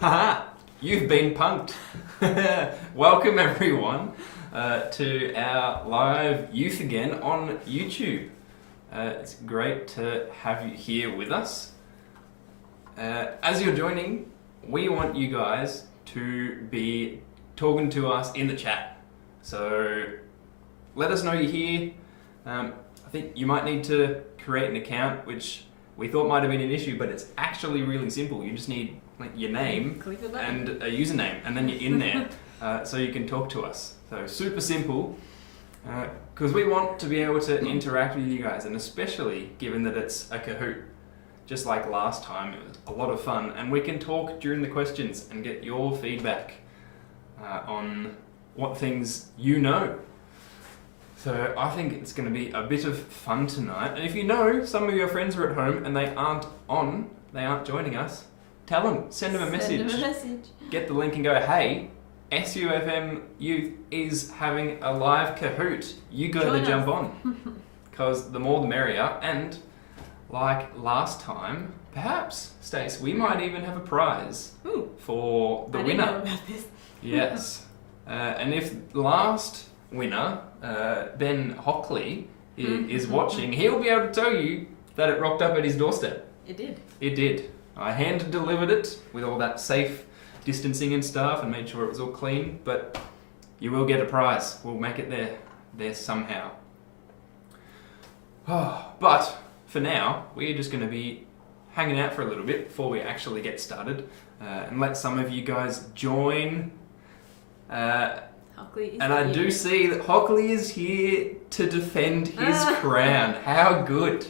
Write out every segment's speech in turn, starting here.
Haha, you've been punked. Welcome everyone to our live youth again on YouTube. It's great to have you here with us. As you're joining, we want you guys to be talking to us in the chat. So let us know you're here. I think you might need to create an account, which we thought might have been an issue, but it's actually really simple. You just need your name and a username, and then you're in there, so you can talk to us. So super simple, because we want to be able to interact with you guys, and especially given that it's a Kahoot, just like last time, it was a lot of fun, and we can talk during the questions and get your feedback on what things you know. So I think it's going to be a bit of fun tonight. And if you know some of your friends are at home and they aren't joining us, tell them, send them a message. Get the link and go, hey, SUFM Youth is having a live Kahoot. You got to jump on. Because the more the merrier. And like last time, perhaps, Stace, we might even have a prize for the winner. I didn't know about this. Yes. And if last winner, Ben Hockley, is watching, he'll be able to tell you that it rocked up at his doorstep. It did. It did. I hand delivered it with all that safe distancing and stuff and made sure it was all clean, but you will get a prize. We'll make it there somehow. But for now, we're just going to be hanging out for a little bit before we actually get started, and let some of you guys join. And I do see that Hockley is here to defend his crown. How good.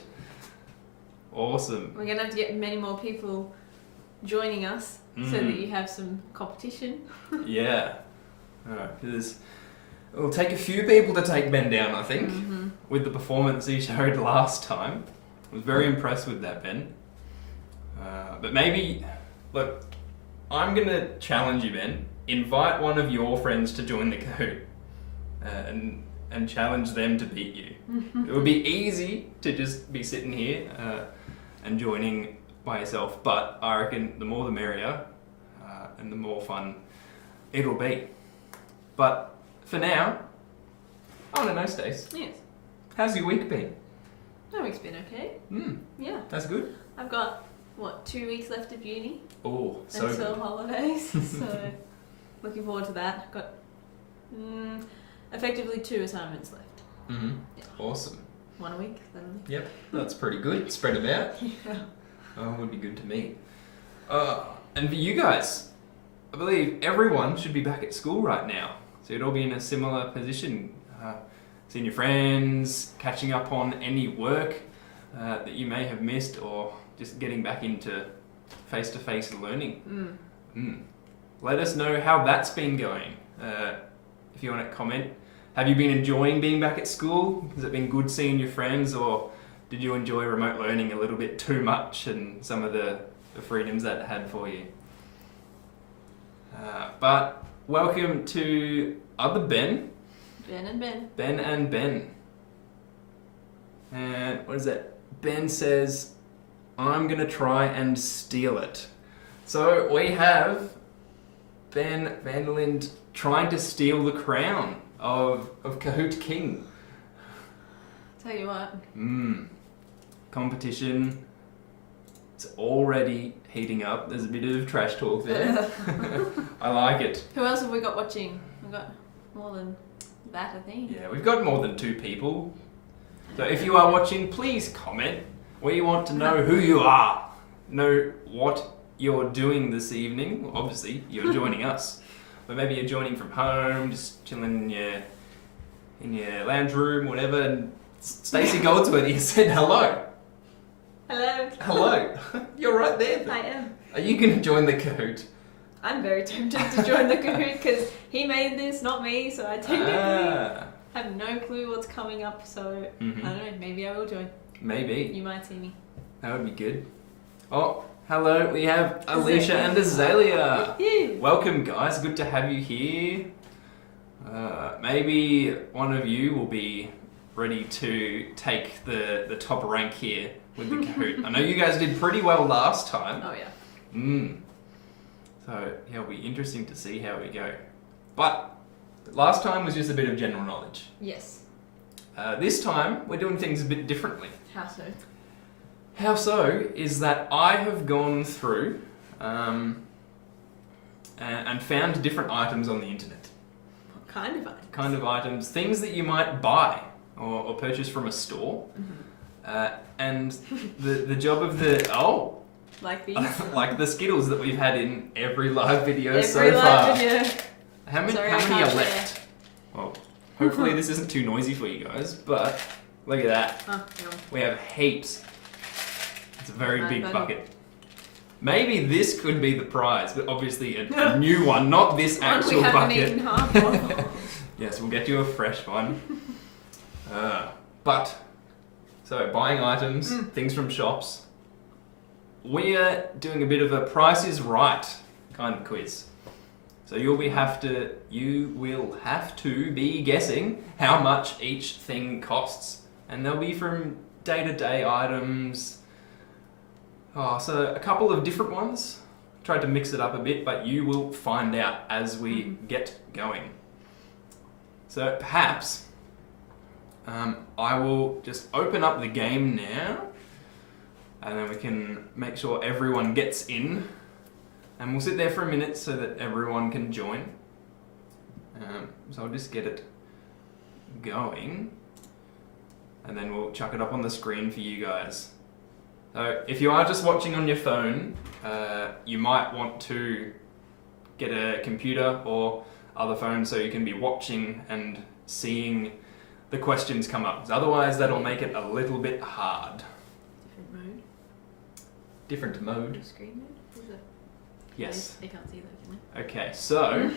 Awesome. We're going to have to get many more people joining us so that you have some competition. Yeah. Because it'll take a few people to take Ben down, I think, with the performance he showed last time. I was very impressed with that, Ben. But maybe, look, I'm going to challenge you, Ben. Invite one of your friends to join the Kahoot and challenge them to beat you. It would be easy to just be sitting here and joining by yourself, but I reckon the more the merrier, and the more fun it'll be. But for now, I want to know, Stace. Yes. How's your week been? My week's been okay. Yeah. That's good. I've got, 2 weeks left of uni? Oh, so good. Until holidays, so looking forward to that. I've got effectively 2 assignments left. Yeah. Awesome. 1 a week, then. Yep, that's pretty good. Spread them out. Yeah. Oh, would be good to me. And for you guys, I believe everyone should be back at school right now. So you'd all be in a similar position. Seeing your friends, catching up on any work that you may have missed, or just getting back into face-to-face learning. Let us know how that's been going. If you want to comment, have you been enjoying being back at school? Has it been good seeing your friends, or did you enjoy remote learning a little bit too much and some of the freedoms that it had for you? But welcome to other Ben. Ben and Ben. Ben and Ben. And what is that? Ben says, I'm going to try and steal it. So we have Ben Vanderlind trying to steal the crown of Kahoot King. Tell you what. Competition. It's already heating up. There's a bit of trash talk there. I like it. Who else have we got watching? We've got more than that, I think. Yeah, we've got more than 2 people. So if you are watching, please comment. We want to know who you are. Know what you're doing this evening. Well, obviously, you're joining us. But maybe you're joining from home, just chilling in your lounge room, whatever. And Stacey Goldsworthy said hello. Hello. Hello. You're right there. I am. Are you going to join the Kahoot? I'm very tempted to join the Kahoot because he made this, not me, so I technically have no clue what's coming up, so I don't know, maybe I will join. Maybe. You might see me. That would be good. Oh, hello, we have Alicia and Azalea. Welcome, guys. Good to have you here. Maybe one of you will be ready to take the top rank here with the Kahoot. I know you guys did pretty well last time. Oh yeah. So So it'll be interesting to see how we go. But last time was just a bit of general knowledge. Yes. This time we're doing things a bit differently. How so? How so is that I have gone through and found different items on the internet. What kind of items? Kind of items, things that you might buy or purchase from a store. And the job of like these? like the Skittles that we've had in every live video so Every far. live video. How many Sorry, are share. left? Well, hopefully this isn't too noisy for you guys, but look at that. Oh, no. We have heaps. It's a very big buddy. bucket. Maybe this could be the prize, but obviously a new one, not this One actual we haven't bucket. eaten half of. Yes, we'll get you a fresh one. So buying items, things from shops. We are doing a bit of a Price is Right kind of quiz. So you will have to be guessing how much each thing costs, and they'll be from day-to-day items. So a couple of different ones. Tried to mix it up a bit, but you will find out as we get going. So perhaps I will just open up the game now, and then we can make sure everyone gets in, and we'll sit there for a minute so that everyone can join. So I'll just get it going, and then we'll chuck it up on the screen for you guys. So if you are just watching on your phone, you might want to get a computer or other phone so you can be watching and seeing the questions come up. 'Cause otherwise that'll make it a little bit hard. Different mode? Different mode? Screen mode? Is it? Yes. They can't see that, can they? Okay, so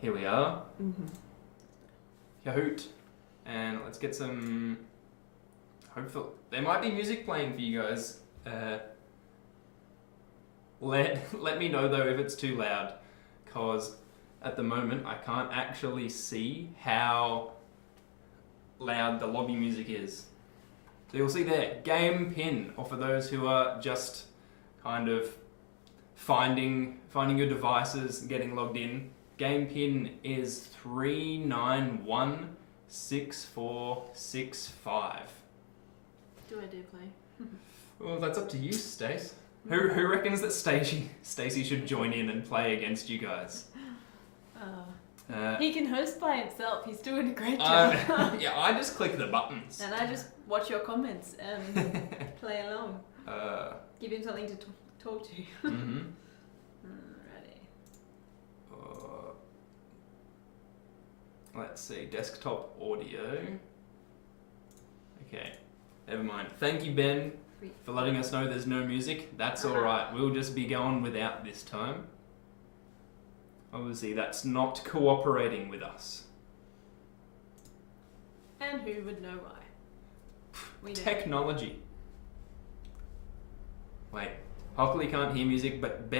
here we are. Kahoot. And let's get some... Hopefully, there might be music playing for you guys. Let me know though if it's too loud, because at the moment I can't actually see how loud the lobby music is. So you'll see there, game pin, or for those who are just kind of finding your devices, getting logged in, game pin is 3916465. Do I dare play? Well, that's up to you, Stace. Who reckons that Stacey should join in and play against you guys? He can host by himself. He's doing a great job. Yeah, I just click the buttons. And I just watch your comments and play along. Give him something to talk to. Mm-hmm. Alrighty. Let's see, desktop audio. Okay, never mind. Thank you, Ben, for letting us know there's no music. That's alright, we'll just be going without this time. Obviously, that's not cooperating with us. And who would know why? We don't. Technology. Wait, Hockley can't hear music, but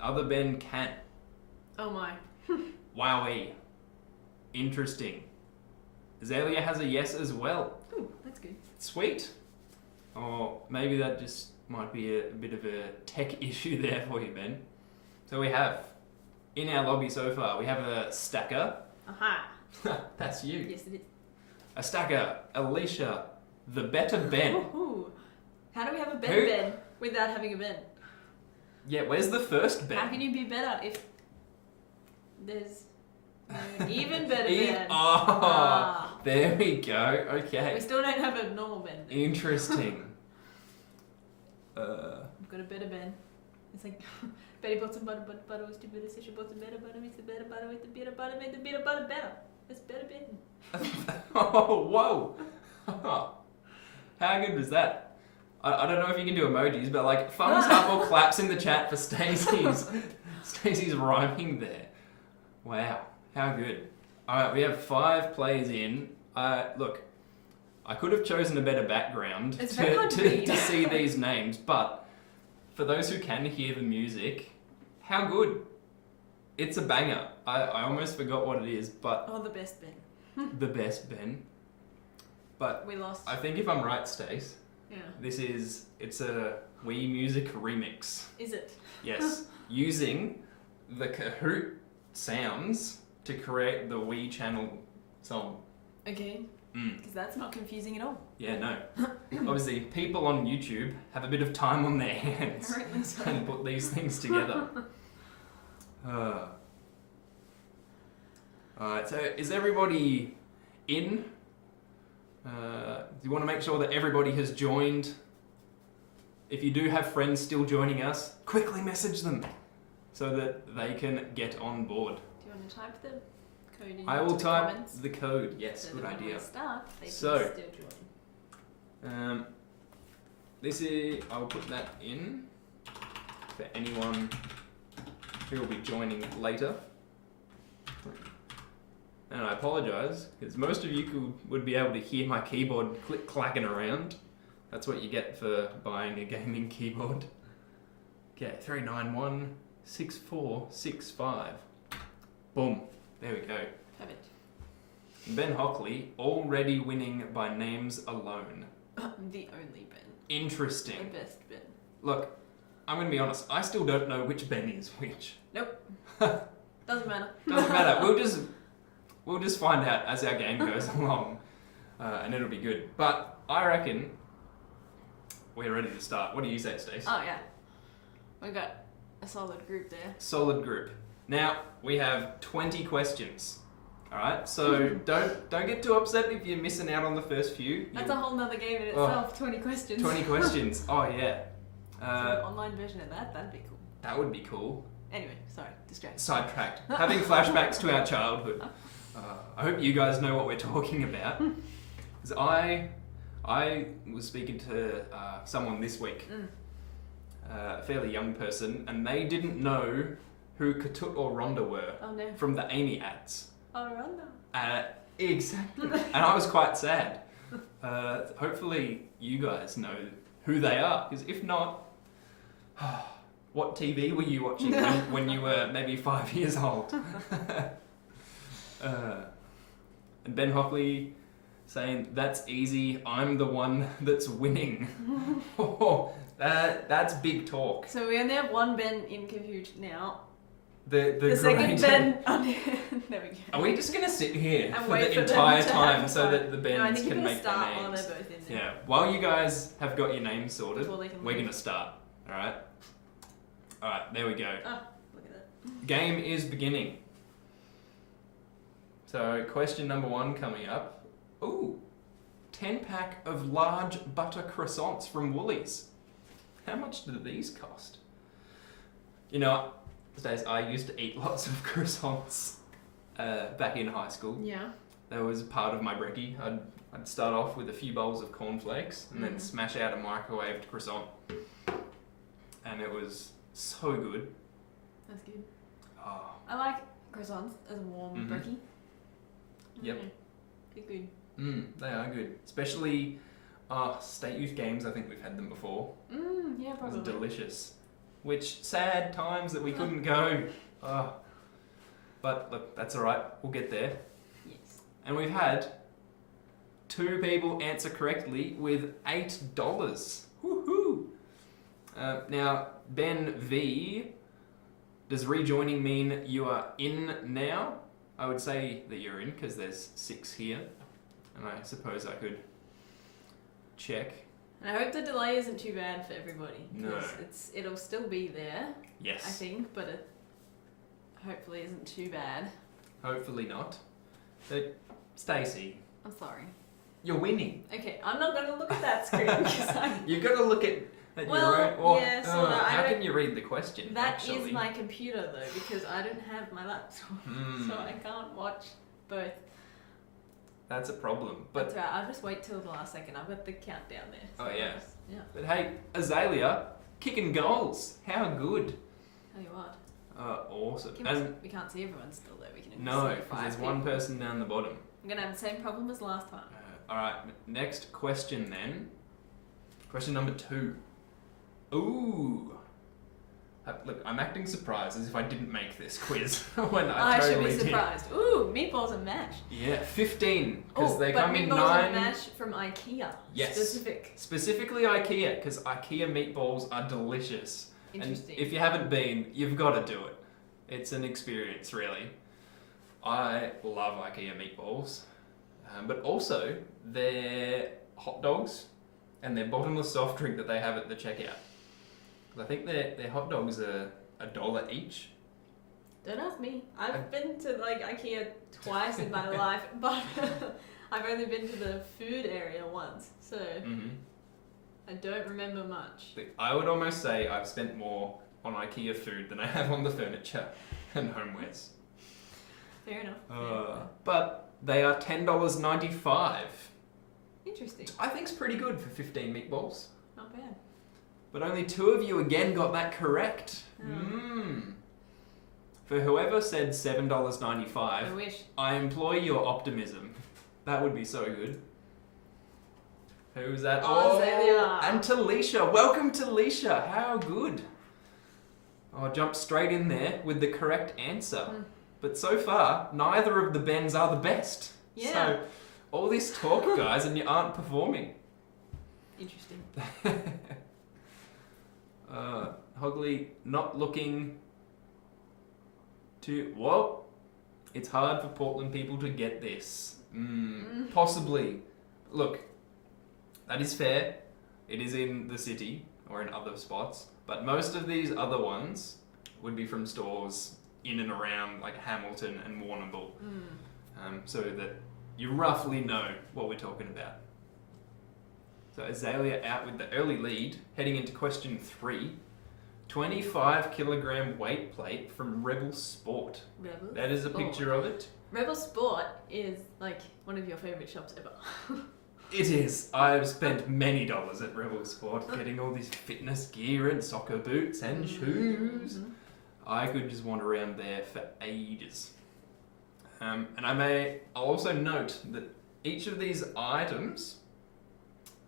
other Ben can. Oh my. Wowee. Interesting. Azalea has a yes as well. Ooh, that's good. Sweet. Or maybe that just might be a bit of a tech issue there for you, Ben. So we have, in our lobby so far, we have a Stacker. Aha. That's you. Yes, it is. A Stacker, Alicia, the better Ben. Ooh. How do we have a better Who? Ben without having a Ben? Yeah, where's the first Ben? How can you be better if there's no even better E- Ben? Oh, there we go. We Okay. still don't have a normal Ben. Interesting. We've got a better Ben. It's like Betty bought some butter was too bitter, so she bought some better butter, makes the better butter, with the bitter butter, made the bitter butter better. It's better Ben. Oh, whoa. How good was that? I don't know if you can do emojis, but like thumbs up or claps in the chat for Stacey's rhyming there. Wow, how good. Alright, we have 5 players in. Look, I could have chosen a better background It's very hard to read. to see these names, but for those who can hear the music, how good. It's a banger. I almost forgot what it is, but Oh, the best Ben. the best Ben. But We lost. I think if I'm right, Stace, Yeah. it's a Wii Music remix. Is it? Yes, using the Kahoot sounds to create the Wii channel song. Okay. Because that's not confusing at all. Yeah, no. Obviously, people on YouTube have a bit of time on their hands Apparently so. and put these things together. Alright, so is everybody in? Do you want to make sure that everybody has joined? If you do have friends still joining us, quickly message them so that they can get on board. Do you want to type the code in I will the type comments? the code. Yes, So good that when we idea. start, they So- can still join. This is. I'll put that in for anyone who will be joining later. And I apologise because most of you would be able to hear my keyboard click clacking around. That's what you get for buying a gaming keyboard. Okay, 391-6465. Boom. There we go. Perfect. Ben Hockley already winning by names alone. The only Ben. Interesting. The best Ben. Look, I'm going to be honest. I still don't know which Ben is which. Nope. Doesn't matter. Doesn't matter. We'll just find out as our game goes along, and it'll be good. But I reckon we're ready to start. What do you say, Stace? Oh yeah. We got a solid group there. Solid group. Now we have 20 questions. All right. So don't get too upset if you're missing out on the first few. That's a whole nother game in itself. 20 questions. 20 questions. Oh yeah. So an online version of that. That'd be cool. That would be cool. Anyway, sorry, distracted. Sidetracked. Having flashbacks to our childhood. I hope you guys know what we're talking about. Because I was speaking to someone this week, a fairly young person, and they didn't know who Katut or Rhonda were Oh no. from the Amy ads. Oh, Rhonda. Exactly. And I was quite sad. Hopefully you guys know who they are, because if not, what TV were you watching when you were maybe 5 years old? And Ben Hockley saying, "That's easy, I'm the one that's winning." That's big talk. So we only have one Ben in Kahoot now. The second great- Ben. There we go. Are we just gonna sit here And for wait the for them entire to time have so fun? that the No, I Bens think can you're make gonna their start while names? they're both in there. Yeah. While you guys have got your names sorted, Before they can we're leave. gonna start. All right. All right. There we go. Oh, look at that. Game is beginning. So question number 1 coming up. Ooh, 10-pack of large butter croissants from Woolies. How much do these cost? You know, these days I used to eat lots of croissants back in high school. Yeah. That was part of my brekkie. I'd start off with a few bowls of cornflakes and then smash out a microwaved croissant. And it was so good. That's good. Oh, I like croissants as a warm brekkie. Yep. They're good. They are good. Especially state youth games, I think we've had them before. Yeah, It probably. was delicious. Which, sad times that we couldn't go. But look, that's alright. We'll get there. Yes. And we've had 2 people answer correctly with $8. Woohoo! Now, Ben V, does rejoining mean you are in now? I would say that you're in because there's 6 here. And I suppose I could check. And I hope the delay isn't too bad for everybody. No. Because it'll still be there, Yes. I think, but it hopefully isn't too bad. Hopefully not. But Stacey, I'm sorry. you're winning. Okay, I'm not going to look at that screen because You've got to look at Well, your own. Or, yeah, so that I how don't- can you read the question? that is actually? my computer though, because I don't have my laptop, Hmm. so I can't watch both. That's a problem. But That's right. I'll just wait till the last second. I've got the countdown there. Oh, yeah. Yeah. But hey, Azalea, kicking goals. How good. Tell you what. Awesome. Can And we can't see everyone still though. We can only no, see because 5 there's one people. person down the bottom. I'm gonna have the same problem as last time. All right, next question then. Question number 2. Ooh. Look, I'm acting surprised as if I didn't make this quiz when I should totally be surprised. Ooh, meatballs and mash. did. Yeah, 15 because Oh, they but come in meatballs 9. and mash from IKEA. Yes. Specific. Specifically IKEA because IKEA meatballs are delicious. Interesting. And if you haven't been, you've got to do it. It's an experience, really. I love IKEA meatballs, but also their hot dogs and their bottomless soft drink that they have at the checkout. I think their hot dogs are $1 each. Don't ask me. I've been to like IKEA twice in my life, but I've only been to the food area once, so I don't remember much. I would almost say I've spent more on IKEA food than I have on the furniture and homewares. Fair enough. But they are $10.95. Interesting. I think it's pretty good for 15 meatballs. Not bad. But only 2 of you again got that correct. For whoever said $7.95, I wish. I employ your optimism. That would be so good. Who was that? Zelia. And Talisha. Welcome, Talisha. How good. Oh, jump straight in there with the correct answer. But so far, neither of the Bens are the best. Yeah. So, all this talk, guys, and you aren't performing. Interesting. Hogley not looking to... Whoa. It's hard for Portland people to get this. Possibly. Look, that is fair. It is in the city or in other spots. But most of these other ones would be from stores in and around like Hamilton and Warrnambool. So that you roughly know what we're talking about. So Azalea out with the early lead, heading into question 3. 25 kilogram weight plate from Rebel Sport. Rebel That is a Sport. picture of it. Rebel Sport is like one of your favourite shops ever. It is. I've spent many dollars at Rebel Sport getting all this fitness gear and soccer boots and shoes. I could just wander around there for ages. And I'll also note that each of these items,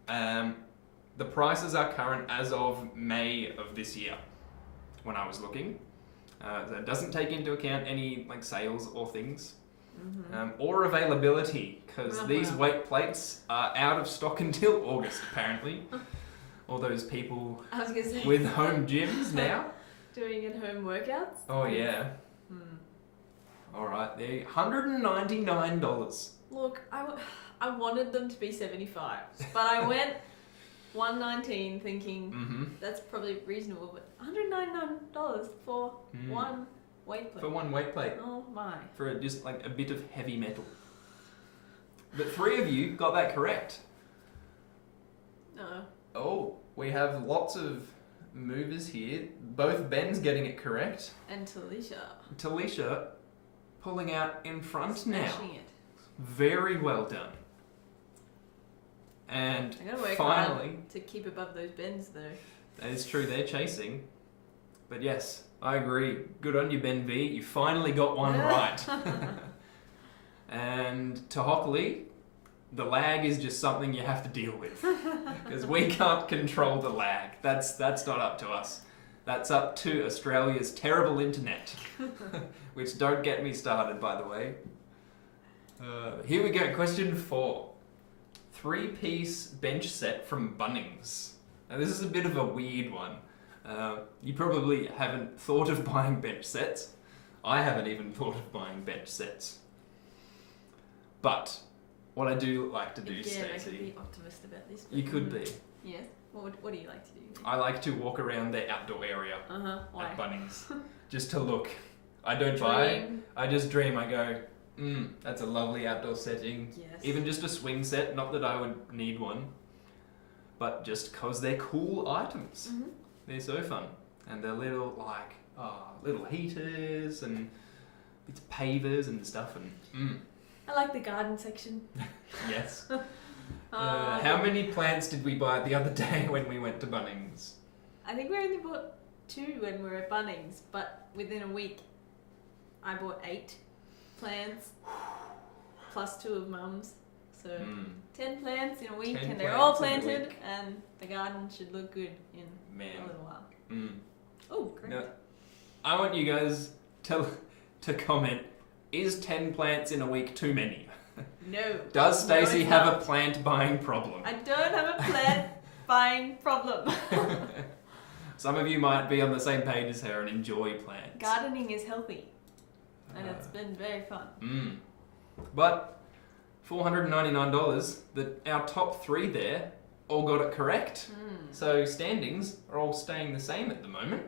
the prices are current as of May of this year when I was looking. So it doesn't take into account any like sales or things. Or availability, because these weight plates are out of stock until August, apparently. All those people I was gonna say, with home gyms now. doing at-home workouts. Oh, yeah. Alright, they're $199. Look, I wanted them to be 75, but I went 119 thinking that's probably reasonable, but $199 for one weight plate. For one weight plate. Oh my. For just like a bit of heavy metal. But 3 of you got that correct. No. Oh, we have lots of movers here. Both Ben's getting it correct. And Talisha. Talisha pulling out in front Smashing now. it. Very well done. And I gotta work finally, hard to keep above those bends though. that is true, they're chasing. But yes, I agree. Good on you, Ben V. You finally got one right. And to Hockley, the lag is just something you have to deal with. Because we can't control the lag. That's not up to us. That's up to Australia's terrible internet. Which don't get me started, by the way. Here we go, question 4. 3-piece bench set from Bunnings. Now this is a bit of a weird one. You probably haven't thought of buying bench sets. I haven't even thought of buying bench sets. But what I do like to do, Again, I could Stacey, be optimist about this. you could be. Yes. What do you like to do? I like to walk around the outdoor area Why? at Bunnings just to look. I don't buy. I just dream. I go, that's a lovely outdoor setting. Yes. Even just a swing set. Not that I would need one, but just because they're cool items. They're so fun, and they're little little heaters and it's pavers and stuff. And I like the garden section. yes. How many plants did we buy the other day when we went to Bunnings? I think we only bought 2 when we were at Bunnings, but within a week, I bought 8 plants, plus 2 of Mum's. So 10 plants in a week, 10 and they're all plants in a planted, week. and the garden should look good in a little while. Oh, great. Now, I want you guys to comment, is 10 plants in a week too many? No. Does Stacey it's have not. a plant buying problem? I don't have a plant buying problem. Some of you might be on the same page as her and enjoy plants. Gardening is healthy, and it's been very fun. But $499, our top 3 there all got it correct. So standings are all staying the same at the moment,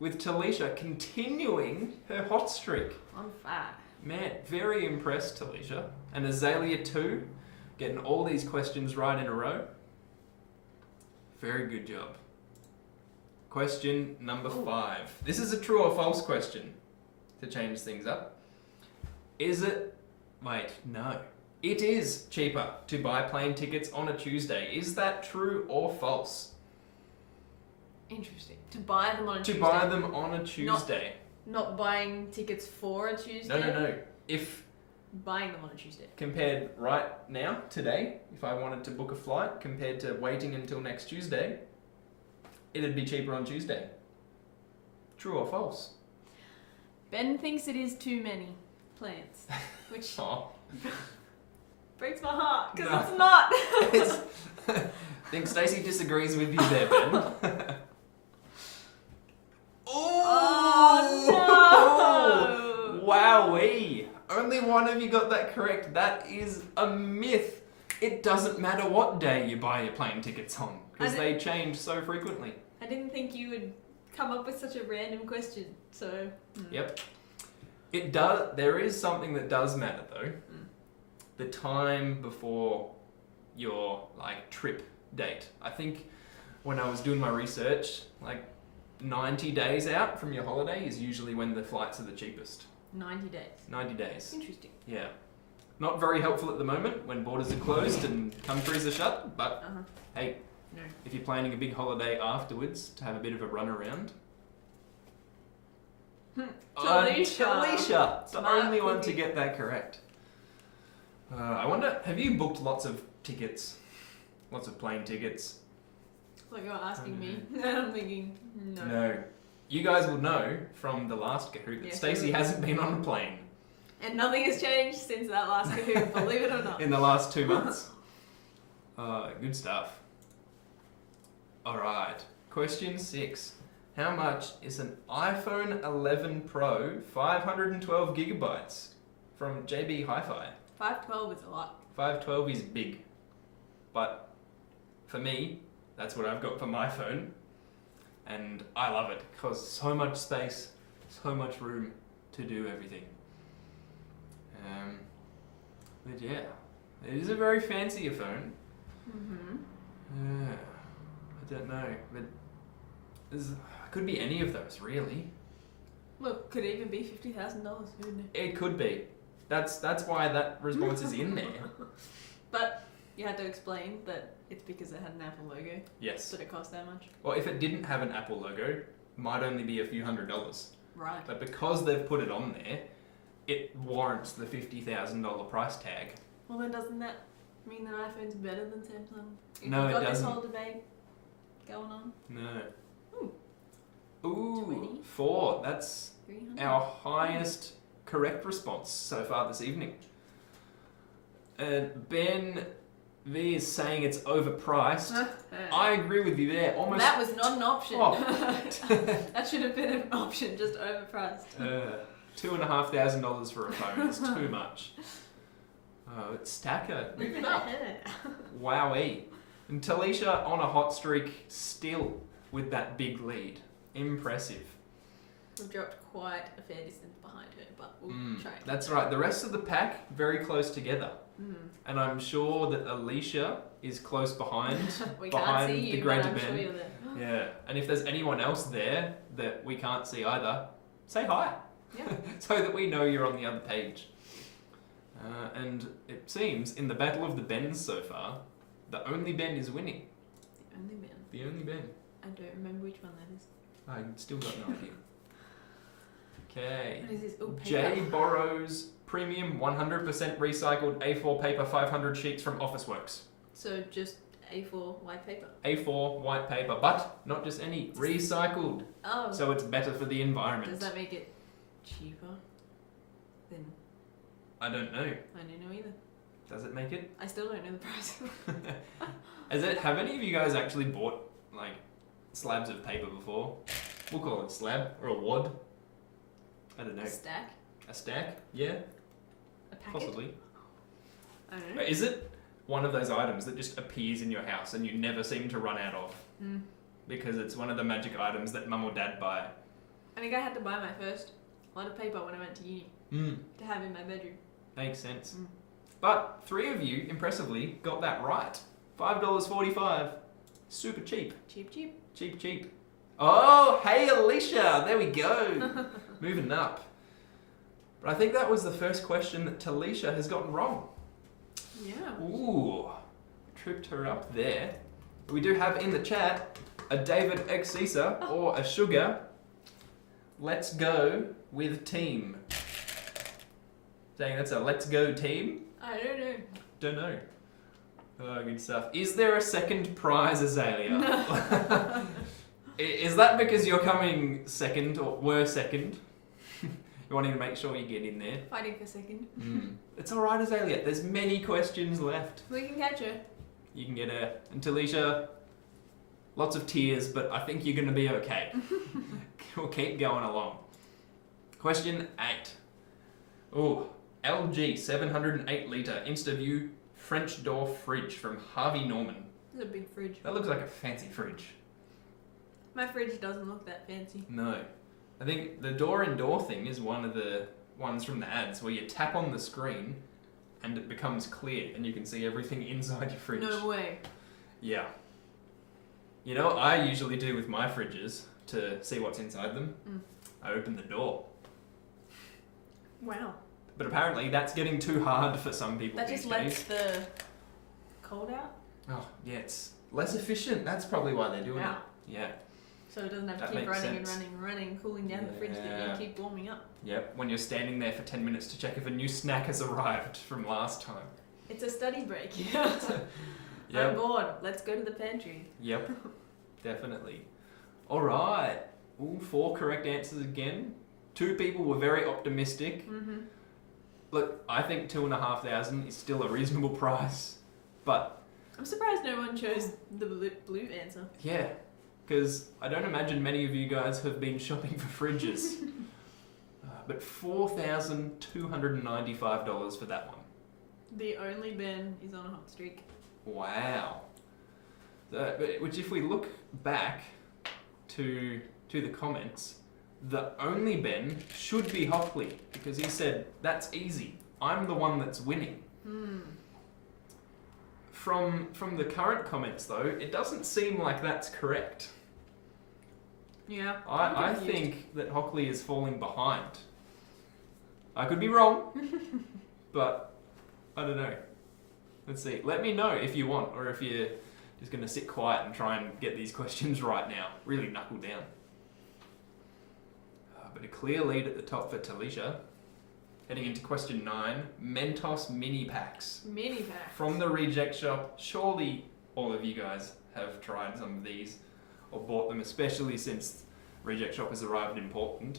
with Talisha continuing her hot streak. On fire. Man, very impressed, Talisha. And Azalea too, getting all these questions right in a row. Very good job. Question number 5. This is a true or false question to change things up. Is it... Wait, no. It is cheaper to buy plane tickets on a Tuesday. Is that true or false? Interesting. To buy them on a Tuesday? To buy them on a Tuesday. Not buying tickets for a Tuesday? No. If... Buying them on a Tuesday. Compared right now, today, if I wanted to book a flight, compared to waiting until next Tuesday, it'd be cheaper on Tuesday. True or false? Ben thinks it is too many plants, which breaks my heart, because it's not. I think Stacey disagrees with you there, Ben. Oh, no! Wowee! Only one of you got that correct. That is a myth. It doesn't matter what day you buy your plane tickets on, because they change so frequently. I didn't think you would come up with such a random question, so... Yep. It does. There is something that does matter, though. The time before your, trip date. I think when I was doing my research, 90 days out from your holiday is usually when the flights are the cheapest. 90 days. 90 days. Interesting. Yeah. Not very helpful at the moment when borders are closed and countries are shut, but hey, if you're planning a big holiday afterwards to have a bit of a run around. Talisha! The only one to get that correct. I wonder, have you booked lots of tickets? Lots of plane tickets? Like you're asking me, and I'm thinking, no. No. You guys will know from the last Kahoot that Stacey hasn't been on a plane. And nothing has changed since that last Kahoot, believe it or not. In the last 2 months. Good stuff. Alright, question 6. How much is an iPhone 11 Pro 512 gigabytes from JB Hi-Fi? 512 is a lot. 512 is big. But for me, that's what I've got for my phone. And I love it because so much space, so much room to do everything. But yeah, it is a very fancy phone. I don't know, but it could be any of those, really. Look, could even be $50,000, couldn't it? It could be. That's why that response is in there. But you had to explain that it's because it had an Apple logo. Yes. Did it cost that much? Well, if it didn't have an Apple logo, it might only be a few $100s. Right. But because they've put it on there, it warrants the $50,000 price tag. Well, then doesn't that mean that iPhone's better than Samsung? If No, you've it got doesn't. this whole debate going on. No. Ooh. 20? 4. That's 300? our highest correct response so far this evening. Ben V is saying it's overpriced. I agree with you there. Almost. That was not an option. Oh. That should have been an option, just overpriced. $2,500 for a phone is too much. Oh, it's Stacker. Moving up. Wowee. And Talisha on a hot streak still with that big lead. Impressive. We've dropped quite a fair distance behind her, but we'll try. That's right. The rest of the pack very close together. And I'm sure that Alicia is close behind. We behind can't see you, the but greater I'm Ben. sure you're there. Yeah. And if there's anyone else there that we can't see either, say hi. Yeah. So that we know you're on the other page. And it seems in the battle of the Bens so far, the only Ben is winning. The only Ben. The only Ben. I don't remember which one that is. I still got no idea. Okay. What is this? Oh, Jay paper. borrows premium 100% recycled A4 paper 500 sheets from Officeworks. So just A4 white paper. A4 white paper, but not just any, recycled. Oh. So it's better for the environment. Does that make it cheaper? Then I don't know. I don't know either. Does it make it? I still don't know the price. Have any of you guys actually bought slabs of paper before. We'll call it a slab or a wad. I don't know. A stack? A stack? Yeah, A packet? possibly. I don't know. Is it one of those items that just appears in your house and you never seem to run out of? Because it's one of the magic items that mum or dad buy. I think I had to buy my first lot of paper when I went to uni to have in my bedroom. Makes sense. But 3 of you, impressively, got that right. $5.45. Super cheap. Cheap. Cheap. Oh, hey Alicia, there we go. Moving up. But I think that was the first question that Talisha has gotten wrong. Yeah. Ooh, tripped her up there. We do have in the chat a David Exisa or a Sugar. Let's go with team. Saying that's a let's go team? I don't know. Don't know. Oh, good stuff. Is there a second prize, Azalea? Is that because you're coming second or were second? You're wanting to make sure you get in there? Fighting for second. It's alright, Azalea. There's many questions left. We can catch her. You can get her. And Talisha, lots of tears, but I think you're going to be okay. We'll keep going along. Question 8. Ooh, LG 708 litre InstaView French door fridge from Harvey Norman. It's a big fridge. That looks like a fancy fridge. My fridge doesn't look that fancy. No. I think the door-in-door thing is one of the ones from the ads where you tap on the screen and it becomes clear and you can see everything inside your fridge. No way. Yeah. You know what I usually do with my fridges to see what's inside them? I open the door. Wow. But apparently that's getting too hard for some people That these just lets days. the cold out? Oh, yeah, it's less efficient. That's probably why they're doing Wow. it. Yeah. So it doesn't have to That keep makes running sense. and running, cooling down the fridge that Yeah. you keep warming up. Yep, when you're standing there for 10 minutes to check if a new snack has arrived from last time. It's a study break. Yep. I'm bored. Let's go to the pantry. Yep, definitely. All right. All 4 correct answers again. 2 people were very optimistic. Look, I think 2,500 is still a reasonable price, but I'm surprised no one chose the blue answer. yeah, because I don't imagine many of you guys have been shopping for fridges. But $4,295 for that one. The only Ben is on a hot streak. Wow. Which, if we look back to the comments, the only Ben should be Hockley because he said, "That's easy. I'm the one that's winning." From the current comments, though, it doesn't seem like that's correct. Yeah. I think that Hockley is falling behind. I could be wrong, but I don't know. Let's see. Let me know if you want, or if you're just going to sit quiet and try and get these questions right now. Really knuckle down. But a clear lead at the top for Talisha. Heading into question 9, Mentos mini packs. Mini packs. From the reject shop. Surely all of you guys have tried some of these or bought them, especially since reject shop has arrived in Portland.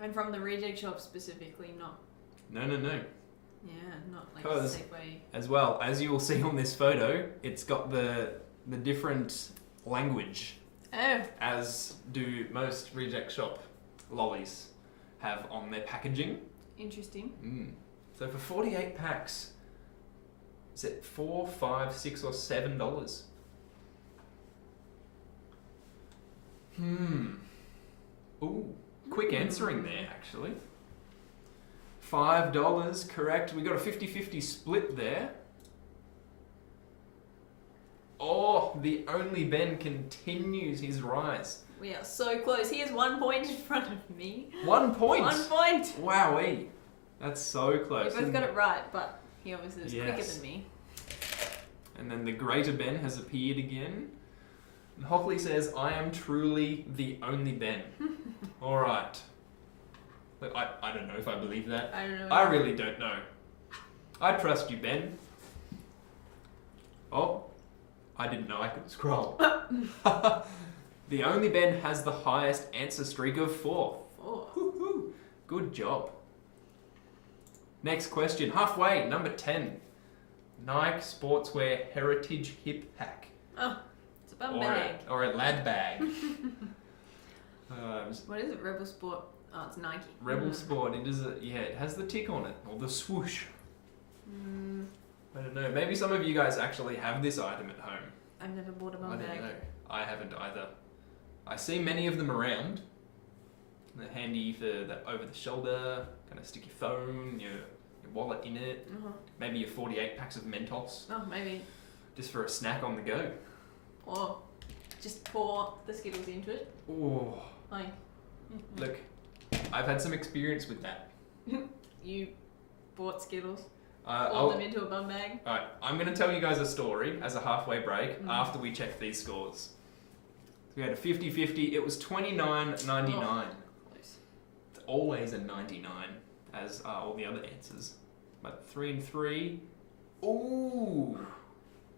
And from the reject shop specifically, not. No. Yeah, not like 'Cause- Safeway. As well, as you will see on this photo, it's got the different language, Oh. as do most reject shop lollies have on their packaging. Interesting. So for 48 packs, is it $4, $5, $6, or $7? Ooh, quick answering there, actually. $5, correct. We got a 50-50 split there. Oh, the only Ben continues his rise. We are so close. He is 1 point in front of me. 1 point. 1 point. Wowee. That's so close. We both got it right, but he obviously was quicker Yes. than me. And then the greater Ben has appeared again. And Hockley says, "I am truly the only Ben." All right. Look, I don't know if I believe that. I don't know. I really don't know. I trust you, Ben. Oh, I didn't know I could scroll. The only Ben has the highest answer streak of 4. 4. Woohoo. Good job. Next question, halfway, number 10. Nike Sportswear Heritage Hip Pack. Oh, it's a Bum bag. Or a lad bag. What is it? Rebel Sport. Oh, it's Nike. Rebel Sport. It has the tick on it, or the swoosh. I don't know. Maybe some of you guys actually have this item at home. I've never bought a bum I bag. don't know. I haven't either. I see many of them around. They're handy for the over the shoulder. Kind of stick your phone, your wallet in it. Maybe your 48 packs of Mentos. Oh, maybe. Just for a snack on the go. Or just pour the Skittles into it. Oh. Like. Look, I've had some experience with that. You bought Skittles. Poured Pour them into a bum bag. Alright, I'm going to tell you guys a story as a halfway break after we check these scores. So we had a 50-50. It was $29.99. Close. It's always a 99, as are all the other answers. But 3 and 3. Ooh!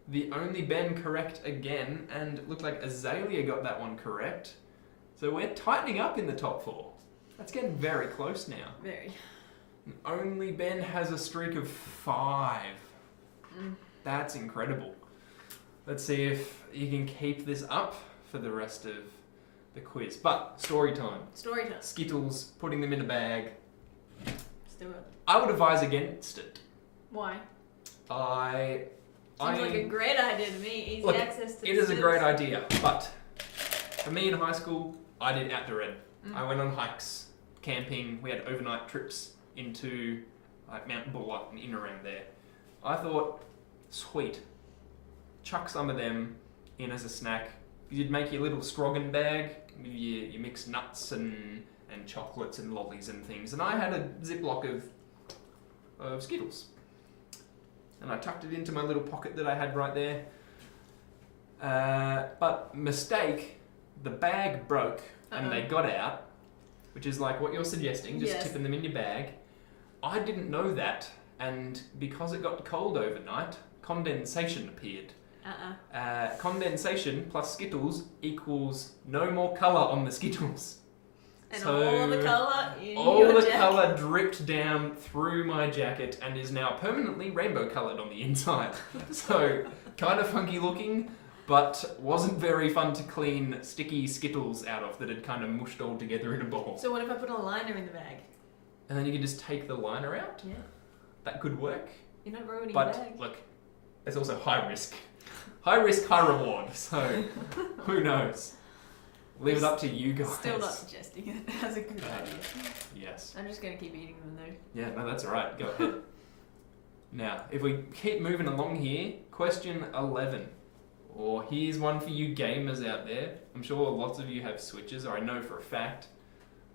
The only Ben correct again, and it looked like Azalea got that one correct. So we're tightening up in the top 4. That's getting very close now. Very. And only Ben has a streak of 5. That's incredible. Let's see if you can keep this up for the rest of the quiz. But story time. Story time. Skittles, putting them in a bag. Let's do it. I would advise against it. Why? Seems like a great idea to me. Easy access to it is a great idea, but for me in high school, I did outdoor ed. I went on hikes, camping. We had overnight trips into like Mount Buller and in around there. I thought, sweet, chuck some of them in as a snack. You'd make your little scroggin bag with your mixed nuts and chocolates and lollies and things. And I had a Ziploc of Skittles. And I tucked it into my little pocket that I had right there. But mistake, the bag broke and they got out, which is like what you're suggesting, just tipping them in your bag. I didn't know that, and because it got cold overnight, condensation appeared. Condensation plus Skittles equals no more colour on the Skittles. And so all the colour in all your the jacket. colour dripped down through my jacket and is now permanently rainbow coloured on the inside. So kind of funky looking, but wasn't very fun to clean sticky Skittles out of that had kind of mushed all together in a ball. So what if I put a liner in the bag? And then you can just take the liner out? Yeah. That could work. You're not ruining But the bag. look, there's also high risk. High risk, high reward. So who knows? Leave it up to you guys. Still not suggesting it as a good idea. Yes. I'm just going to keep eating them though. Yeah, no, that's all right. Go ahead. Now, if we keep moving along here, question 11. Or here's one for you gamers out there. I'm sure lots of you have Switches, or I know for a fact.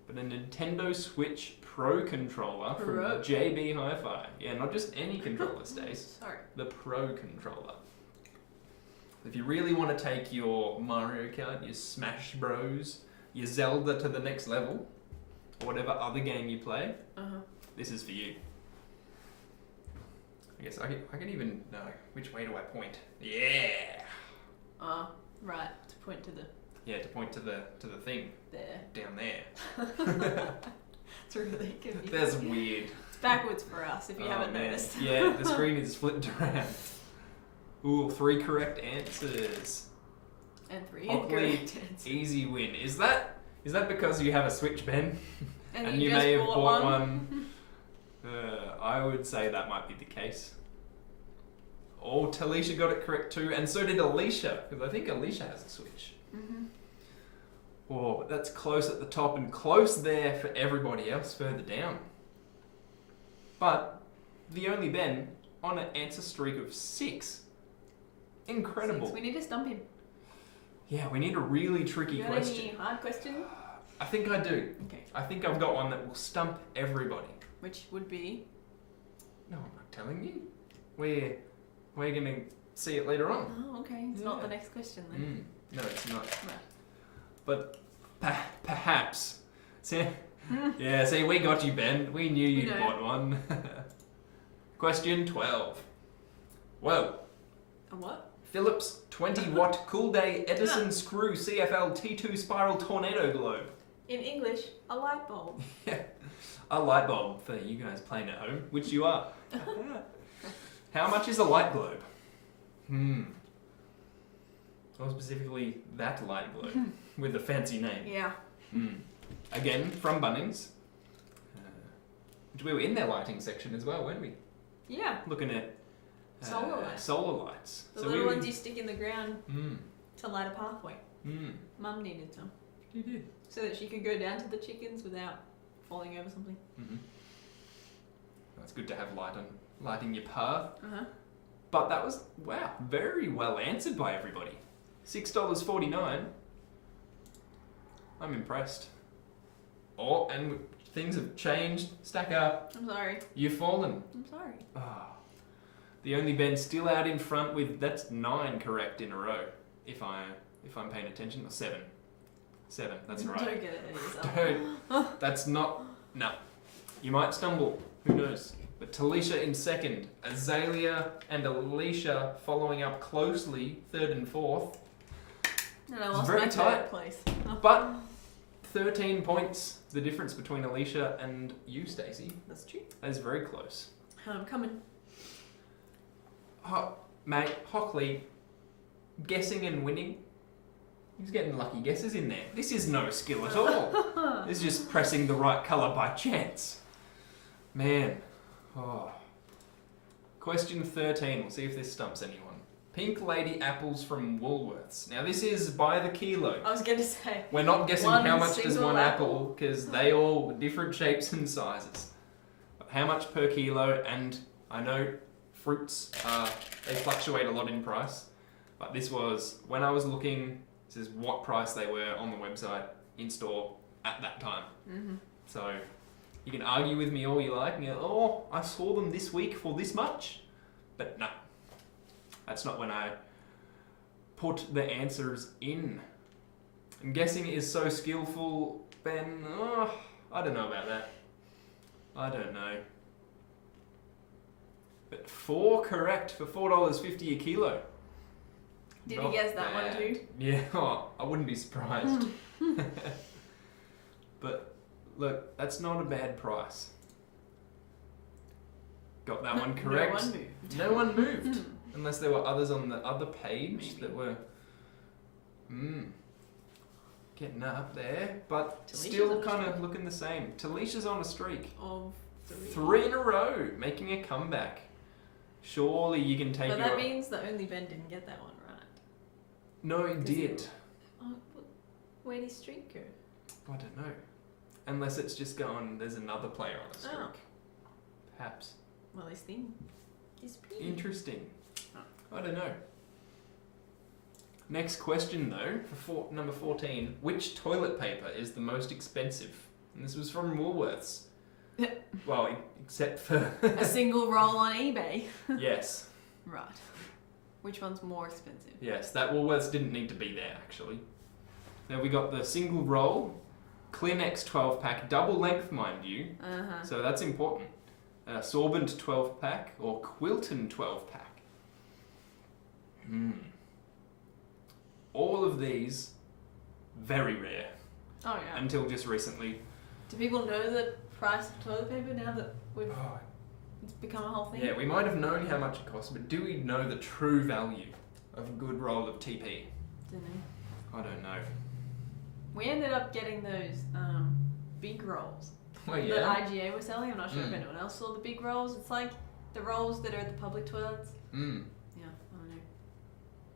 But a Nintendo Switch Pro controller from JB Hi-Fi. Yeah, not just any controller, Stace. Sorry. The Pro controller. If you really want to take your Mario Kart, your Smash Bros, your Zelda to the next level, or whatever other game you play, this is for you. I guess I can even know which way do I point. Yeah. Right. To point to the. Yeah, to point to the thing. There. Down there. It's really confusing. That's weird. It's backwards for us if you haven't noticed. Yeah, the screen is flipped around. Ooh, 3 correct answers. And 3 Hopefully, incorrect answers. easy win. Is that because you have a Switch, Ben? And you just may have bought one. I would say that might be the case. Oh, Talisha got it correct too, and so did Alicia, because I think Alicia has a Switch. Oh, that's close at the top and close there for everybody else further down. But the only Ben on an answer streak of 6. Incredible. 6. We need to stump him. Yeah, we need a really tricky question. Any hard question? I think I do. Okay. I think I've got one that will stump everybody. Which would be? No, I'm not telling you. We're going to see it later on. Oh, okay. It's not the next question then. No, it's not. Right. But perhaps. See, we got you, Ben. We knew you'd bought one. Question 12. Whoa. A what? Philips 20-watt Cool Day Edison Screw CFL T2 Spiral Tornado Globe. In English, a light bulb. Yeah, a light bulb for you guys playing at home, which you are. How much is a light globe? Or specifically that light glow with a fancy name. Yeah. Again, from Bunnings. We were in their lighting section as well, weren't we? Yeah. Looking at Solar lights. lights. The little ones you stick in the ground Mm. to light a pathway. Mum needed some. You did. So that she could go down to the chickens without falling over something. It's good to have lighting your path. But that was, wow, very well answered by everybody. $6.49. I'm impressed. Oh, and things have changed. Stack up. I'm sorry. You've fallen. I'm sorry. The only Ben still out in front with, that's 9 correct in a row. If I'm paying attention. Or 7. 7, that's right. Don't get it at yourself. Don't. That's not, no. You might stumble. Who knows? But Talisha in second. Azalea and Alicia following up closely, 3rd and 4th. And I lost very my tight. 3rd place. But 13 points, the difference between Alicia and you, Stacey. That's true. That is very close. I'm coming. Mate, Hockley, guessing and winning. He's getting lucky guesses in there. This is no skill at all. This is just pressing the right colour by chance. Man. Question 13. We'll see if this stumps anyone. Pink Lady apples from Woolworths. Now this is by the kilo. I was going to say. We're not guessing how much does one apple apple, because they all different shapes and sizes. But how much per kilo? And I know fruits, they fluctuate a lot in price. But this was, when I was looking, this is what price they were on the website, in store, at that time. So you can argue with me all you like, and you go, oh, I saw them this week for this much. But no, that's not when I put the answers in. And guessing is so skillful, Ben, I don't know about that. I don't know. But 4 correct for $4.50 a kilo. Did Not you guess that bad. one too? Yeah, I wouldn't be surprised. But look, that's not a bad price. Got that one correct. No one moved. No one moved. Unless there were others on the other page that were getting up there, but Talisha's still on a kind of streak. looking the same. Talisha's on a streak. Of 3 in a row, making a comeback. Surely you can take But your... that means that only Ben didn't get that one right. No, it 'Cause did. Oh, where'd his streak go? I don't know. Unless it's just gone, there's another player on a streak. Oh. Perhaps. Well, his thing disappeared. Interesting. Oh. I don't know. Next question though, for number 14. Which toilet paper is the most expensive? And this was from Woolworths. Well, except for... A single roll on eBay. Yes. Right. Which one's more expensive? Yes, that Woolworths didn't need to be there actually. Now we got the single roll, Kleenex 12 pack, double length mind you. So that's important. Sorbent 12 pack or Quilton 12 pack. All of these, very rare. Oh yeah. Until just recently. Do people know the price of toilet paper now that it's become a whole thing? Yeah, we might have known how much it costs, but do we know the true value of a good roll of TP? Don't know. I don't know. We ended up getting those big rolls Well, yeah. that IGA was selling. I'm not sure if anyone else saw the big rolls. It's like the rolls that are at the public toilets. Yeah, I don't know.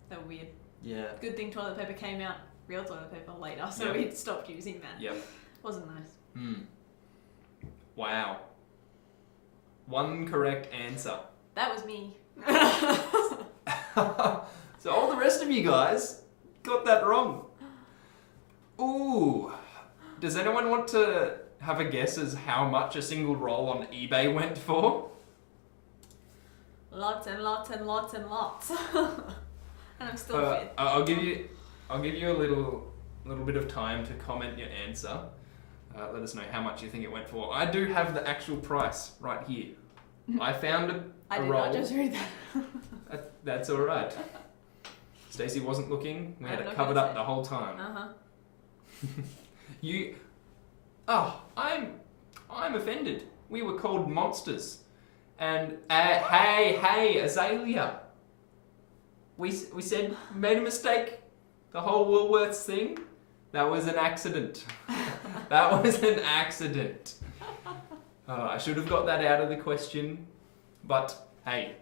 They were weird. Yeah. Good thing toilet paper came out, real toilet paper, later, so Yep. we stopped using that. Yep. Wasn't nice. Wow. One correct answer. That was me. So all the rest of you guys got that wrong. Ooh. Does anyone want to have a guess as how much a single roll on eBay went for? Lots and lots and lots and lots. And I'm still fit. I'll give you a little bit of time to comment your answer. Let us know how much you think it went for. I do have the actual price right here. I found I a did roll. not just read that. That's all right. Stacey wasn't looking. We had I'm it not covered gonna up say. the whole time. Uh-huh. I'm offended. We were called monsters. And hey, Azalea. We said made a mistake. The whole Woolworths thing, that was an accident. That was an accident. I should have got that out of the question, but hey.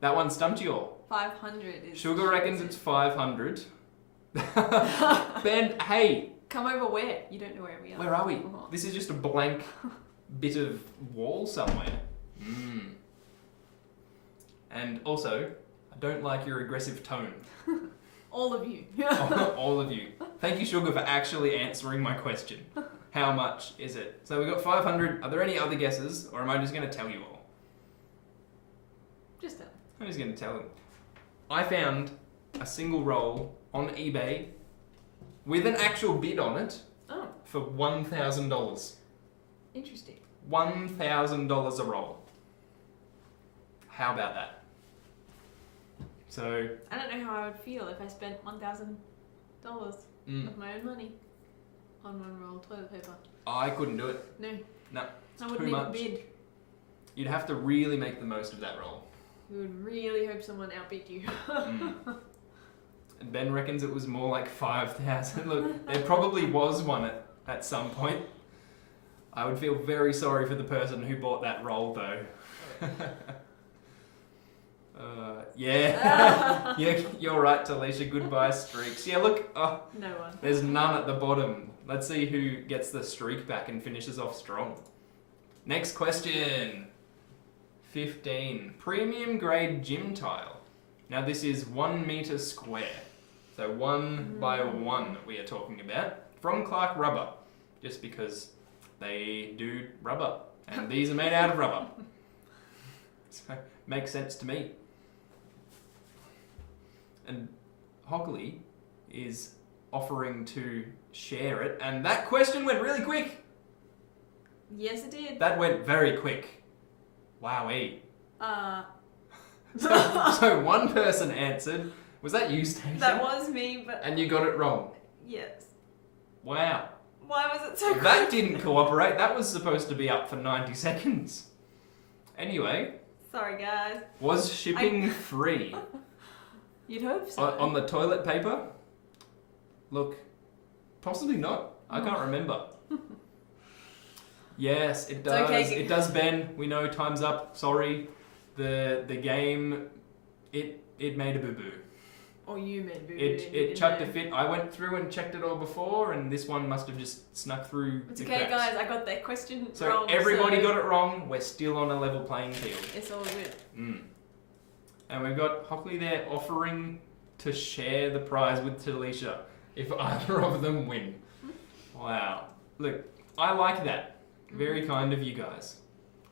That one stumped you all. 500 is... Sugar reckons it's 500. Ben, hey. Come over where? You don't know where we are. Where are we? Oh. This is just a blank bit of wall somewhere. And also, I don't like your aggressive tone. All of you. All of you. Thank you, Sugar, for actually answering my question. How much is it? So we got 500. Are there any other guesses, or am I just going to tell you all? Just tell. I'm just going to tell them. I found a single roll on eBay with an actual bid on it for $1,000. Interesting. $1,000 a roll. How about that? So I don't know how I would feel if I spent $1,000 of my own money on one roll of toilet paper. I couldn't do it. No. No. I wouldn't even bid. You'd have to really make the most of that roll. You would really hope someone outbid you. And Ben reckons it was more like 5,000. Look, there probably was one at some point. I would feel very sorry for the person who bought that roll, though. Yeah. Yeah, you're right, Talisha. Goodbye, streaks. Yeah, look. Oh, no one. There's none at the bottom. Let's see who gets the streak back and finishes off strong. Next question. 15. Premium grade gym tile. Now this is 1 meter square. So 1 by 1 we are talking about. From Clark Rubber. Just because they do rubber. And these are made out of rubber. So makes sense to me. And Hockley is offering to share it. And that question went really quick. Yes, it did. That went very quick. Wowee. So one person answered. Was that you, Stacey? That was me, but... And you got it wrong. Yes. Wow. Why was it so quick? That didn't cooperate. That was supposed to be up for 90 seconds. Anyway. Sorry, guys. Was shipping free? You'd hope so. On the toilet paper? Look, possibly not. I can't remember. Yes, it does. Okay. It does, Ben. We know time's up. Sorry. The game, it made a boo-boo. Or you made boo-boo. It chucked a fit. I went through and checked it all before, and this one must have just snuck through It's the okay, cracks. guys. I got that question So wrong. everybody got it wrong. We're still on a level playing field. It's all good. And we've got Hockley there offering to share the prize with Talisha if either of them win. Wow. Look, I like that. Very kind of you guys.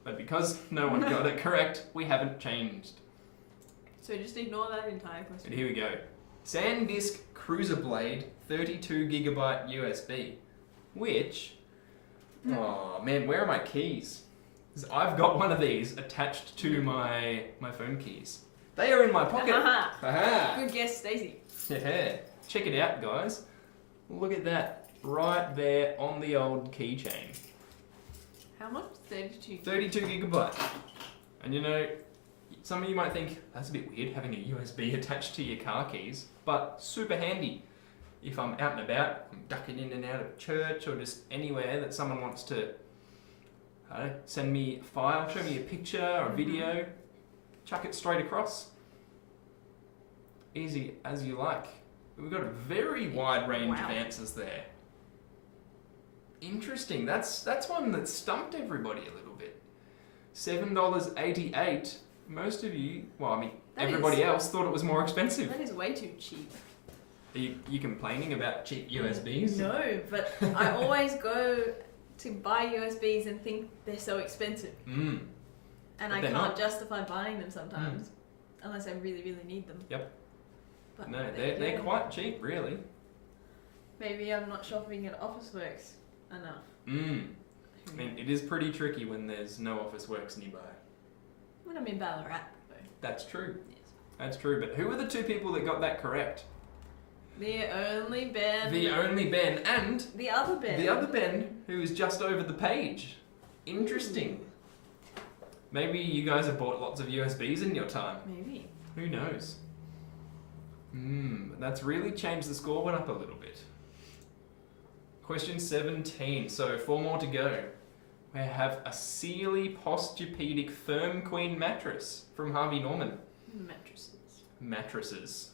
But because no one got it correct, we haven't changed. So just ignore that entire question. But here we go. SanDisk Cruiser Blade 32GB USB. Which... Oh man, where are my keys? 'Cause I've got one of these attached to my phone keys. They are in my pocket. Aha. Good guess, Stacey. Yeah. Check it out, guys. Look at that. Right there on the old keychain. How much? 32. 32GB. And you know, some of you might think, that's a bit weird having a USB attached to your car keys, but super handy. If I'm out and about, I'm ducking in and out of church or just anywhere that someone wants to send me a file, show me a picture or a video, chuck it straight across. Easy as you like. We've got a very wide range of answers there. Interesting. That's one that stumped everybody a little bit. $7.88. Most of you, well, I mean, everybody else thought it was more expensive. That is way too cheap. Are you complaining about cheap USBs? No, but I always go to buy USBs and think they're so expensive. And But I they're can't not. justify buying them sometimes. Unless I really, really need them. Yep. But No, they're quite cheap, really. Maybe I'm not shopping at Officeworks enough. I mean, it is pretty tricky when there's no Officeworks nearby. When I'm in Ballarat, though. That's true. Yes. That's true. But who were the two people that got that correct? The only Ben. The only Ben and The other Ben. the other Ben who is just over the page. Interesting. Maybe you guys have bought lots of USBs in your time. Maybe. Who knows? That's really changed the score, went up a little bit. Question 17, so 4 more to go. We have a Sealy Posturepedic Firm Queen mattress from Harvey Norman. Mattresses.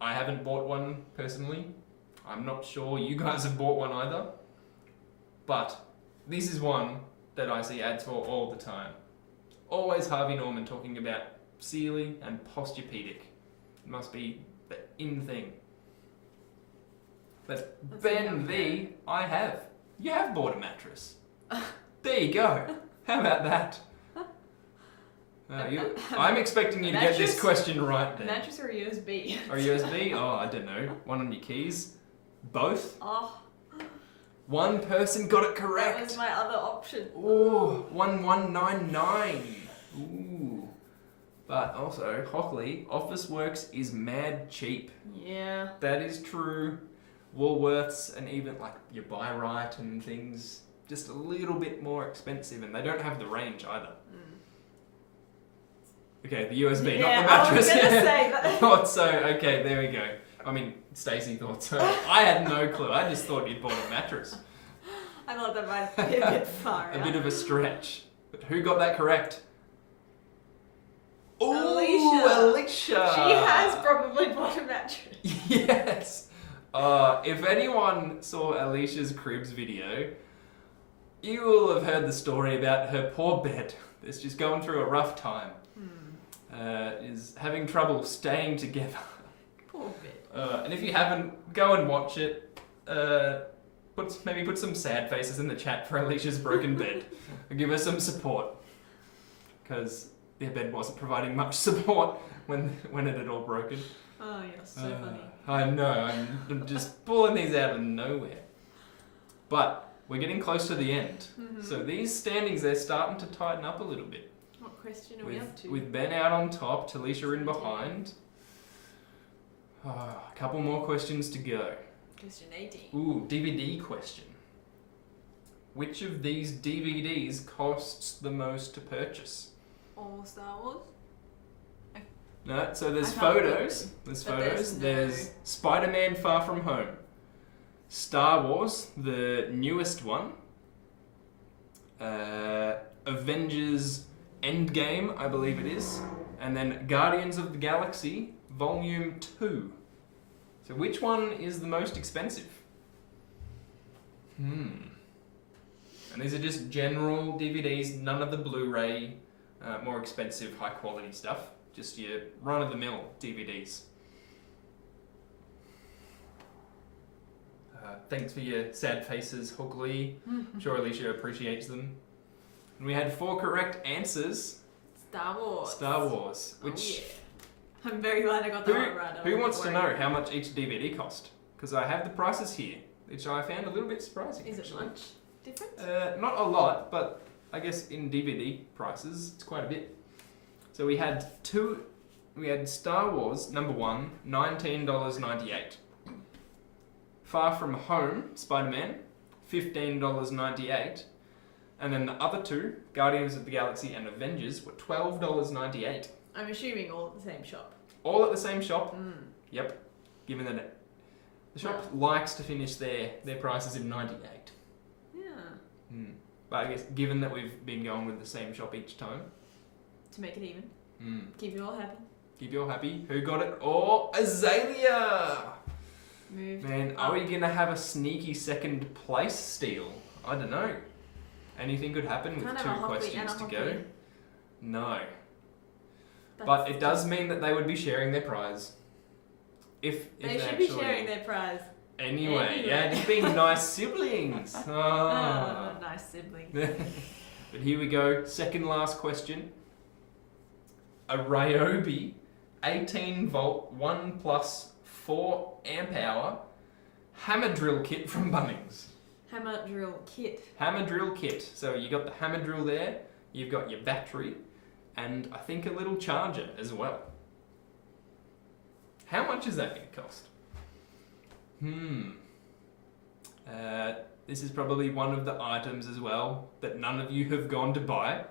I haven't bought one personally. I'm not sure you guys have bought one either. But this is one that I see ads for all the time. Always Harvey Norman talking about Sealy and Posturepedic. It must be the in thing. But Ben V, I have. You have bought a mattress. There you go. How about that? I'm expecting you to get this question right then. Mattress or USB? Or USB? Oh, I don't know. One on your keys? Both? Oh. One person got it correct. That was my other option. Ooh, 1199. Ooh. But also, Hockley, Officeworks is mad cheap. Yeah. That is true. Woolworths and even like your Buy Right and things, just a little bit more expensive, and they don't have the range either. Okay, the USB, not the mattress. I was gonna say that. I thought so. Okay, there we go. I mean, Stacey thought so. I had no clue. I just thought you'd bought a mattress. I thought that might be a bit far A out. bit of a stretch. But who got that correct? Ooh, Alicia. She has probably bought a mattress. Yes. If anyone saw Alicia's Cribs video, you will have heard the story about her poor bed that's just going through a rough time. Is having trouble staying together. Poor bed. And if you haven't, go and watch it. Maybe put some sad faces in the chat for Alicia's broken bed. And give her some support. Because their bed wasn't providing much support when it had all broken. Oh, you're so funny. I know, I'm just pulling these out of nowhere. But we're getting close to the end. So these standings, they're starting to tighten up a little bit. What question are we up to? With Ben out on top, Talisha in behind. A couple more questions to go. Question 18. Ooh, DVD question. Which of these DVDs costs the most to purchase? All Star Wars? No, so there's I can't photos. There's But photos. there's There's Spider-Man Far From Home. Star Wars, the newest one. Avengers Endgame, I believe it is. And then Guardians of the Galaxy, Volume 2. So which one is the most expensive? And these are just general DVDs, none of the Blu-ray, more expensive, high-quality stuff. Just your run-of-the-mill DVDs. Thanks for your sad faces, Hookley. I'm sure Alicia appreciates them. And we had 4 correct answers. Star Wars. Star Wars. Which I'm very glad I got that one right. Who wants to know how much each DVD cost? Because I have the prices here, which I found a little bit surprising. Is it actually. much different? Not a lot, but I guess in DVD prices, it's quite a bit. So we had Star Wars, number 1, $19.98. Far From Home, Spider-Man, $15.98. And then the other 2, Guardians of the Galaxy and Avengers, were $12.98. I'm assuming all at the same shop. All at the same shop? Yep. Given that the shop likes to finish their prices in 98. Yeah. But I guess given that we've been going with the same shop each time. To make it even. Keep you all happy. Keep you all happy. Who got it? Oh, Azalea! Moved Man, are we going to have a sneaky second place steal? I don't know. Anything could happen with 2 questions to go. No. But it does mean that they would be sharing their prize. If they should be sharing their prize. Anyway, yeah, just being nice siblings. Oh, nice siblings. But here we go. Second last question. A Ryobi 18 volt 1 plus 4 amp hour hammer drill kit from Bunnings. Hammer drill kit. Hammer drill kit. So you got the hammer drill there, you've got your battery, and I think a little charger as well. How much is that going to cost? This is probably one of the items as well that none of you have gone to buy.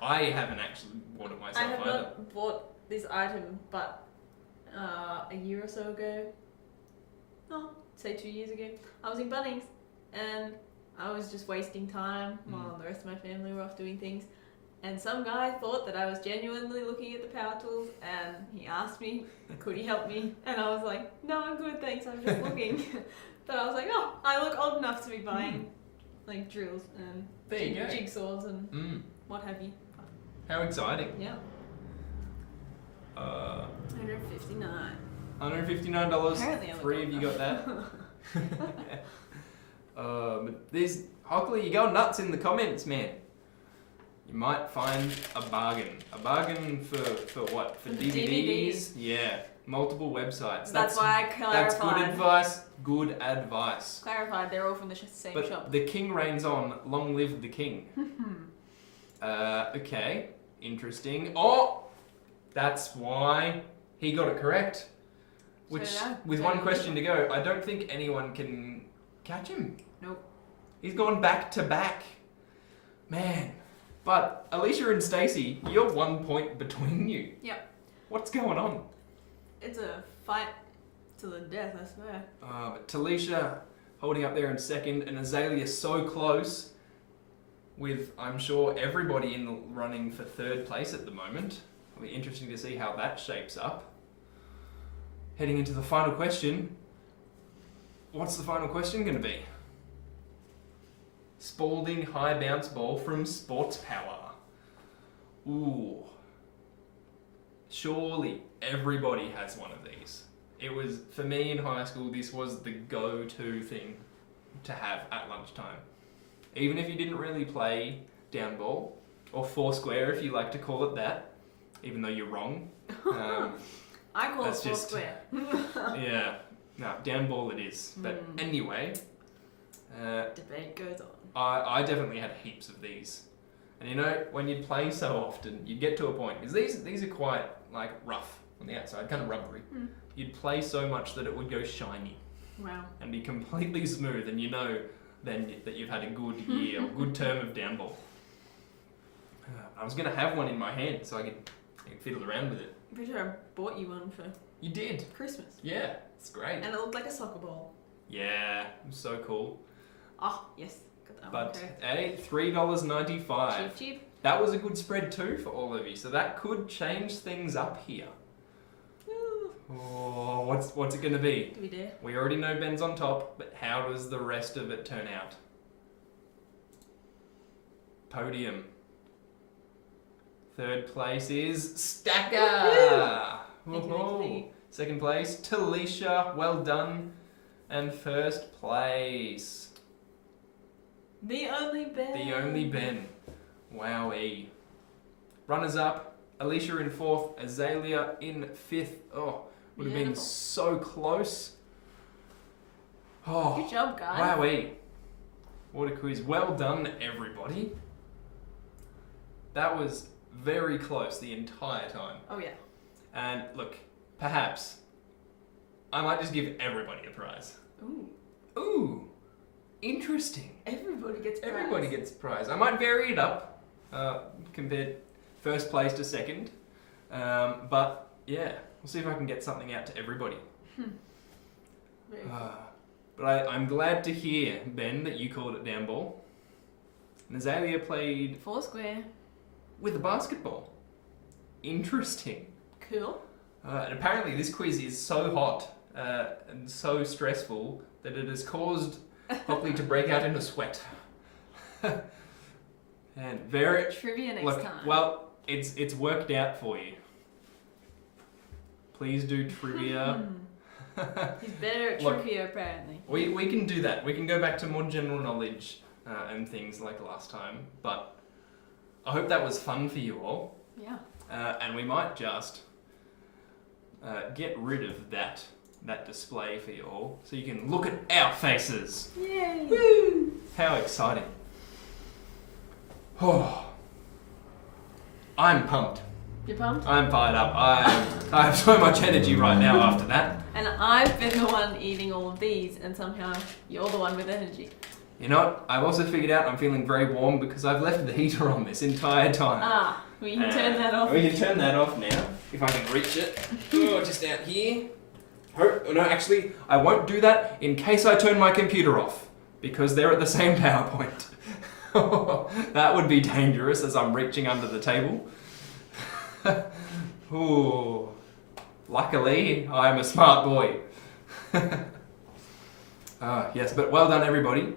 I haven't actually bought it myself I have either. not bought this item, but a year or so ago. No, say 2 years ago. I was in Bunnings and I was just wasting time while the rest of my family were off doing things. And some guy thought that I was genuinely looking at the power tools and he asked me, could he help me? And I was like, no, I'm good, thanks, I'm just looking. But I was like, oh, I look old enough to be buying like drills and jigsaws and what have you. How exciting. Yeah. $159. $159. Apparently I look 3 old of you enough. got that. But there's Hockley, you're going nuts in the comments, man. You might find a bargain. A bargain for what? For DVDs? Yeah. Multiple websites. That's why I clarified. That's good advice. Good advice. Clarified, they're all from the same But shop. the king reigns on. Long live the king. Okay. Interesting. Oh! That's why he got it correct. Which, with one question to go, I don't think anyone can catch him. Nope. He's gone back to back. Man. But Alicia and Stacey, you're 1 point between you. Yep. What's going on? It's a fight to the death, I swear. But Talisha holding up there in second, and Azalea so close with, I'm sure, everybody in the running for third place at the moment. It'll be interesting to see how that shapes up. Heading into the final question. What's the final question going to be? Spalding high bounce ball from Sports Power. Ooh. Surely everybody has one of these. It was, for me in high school, this was the go-to thing to have at lunchtime. Even if you didn't really play down ball, or four square if you like to call it that, even though you're wrong. I call it that's four just- square. Yeah, no, down ball it is. But anyway, Debate goes on. I definitely had heaps of these. And you know, when you'd play so often, you'd get to a point, because these are quite like rough on the outside, kind of rubbery. You'd play so much that it would go shiny. Wow. And be completely smooth, and you know then that you've had a good year, or good term of down ball. I was going to have one in my hand so I could fiddle around with it. I'm pretty sure I bought you one for You did? Christmas. Yeah, it's great. And it looked like a soccer ball. Yeah, it was so cool. Oh, yes. Got that one. But Okay. $3.95. Cheap. That was a good spread too for all of you, so that could change things up here. Ooh. Oh, what's it going to be? Do we dare? We already know Ben's on top, but how does the rest of it turn out? Podium. Third place is Stacker. Woohoo. Second place, Talisha. Well done. And first place, The only Ben. the only Ben. Wowee. Runners up, Alicia in fourth, Azalea in fifth. Oh, would have been Beautiful. so close. Oh, Good job, guys. wowee. What a quiz. Well done, everybody. That was very close the entire time. Oh, yeah. And look, perhaps I might just give everybody a prize. Ooh. Ooh, interesting. Everybody gets prize. Everybody gets a prize. I might vary it up, compared first place to second. But yeah, we'll see if I can get something out to everybody. Very cool. But I'm glad to hear, Ben, that you called it down ball. And Azalea played Four square. with a basketball. Interesting. Cool. And apparently this quiz is so hot and so stressful that it has caused Hockley to break out in a sweat. And very... Trivia next Look, time. well, it's worked out for you. Please do trivia. He's better at Look, trivia, apparently. We can do that. We can go back to more general knowledge and things like last time. But I hope that was fun for you all. Yeah. And we might just get rid of that display for you all, so you can look at our faces. Yay! Woo! How exciting. Oh, I'm pumped. You're pumped? I'm fired up. I have so much energy right now after that. And I've been the one eating all of these, and somehow you're the one with energy. You know what? I've also figured out I'm feeling very warm because I've left the heater on this entire time. We can turn that off. We can turn that off now, if I can reach it. Oh, just out here. Oh, no, actually, I won't do that in case I turn my computer off, because they're at the same power point. That would be dangerous as I'm reaching under the table. Ooh. Luckily, I'm a smart boy. Yes, but well done, everybody.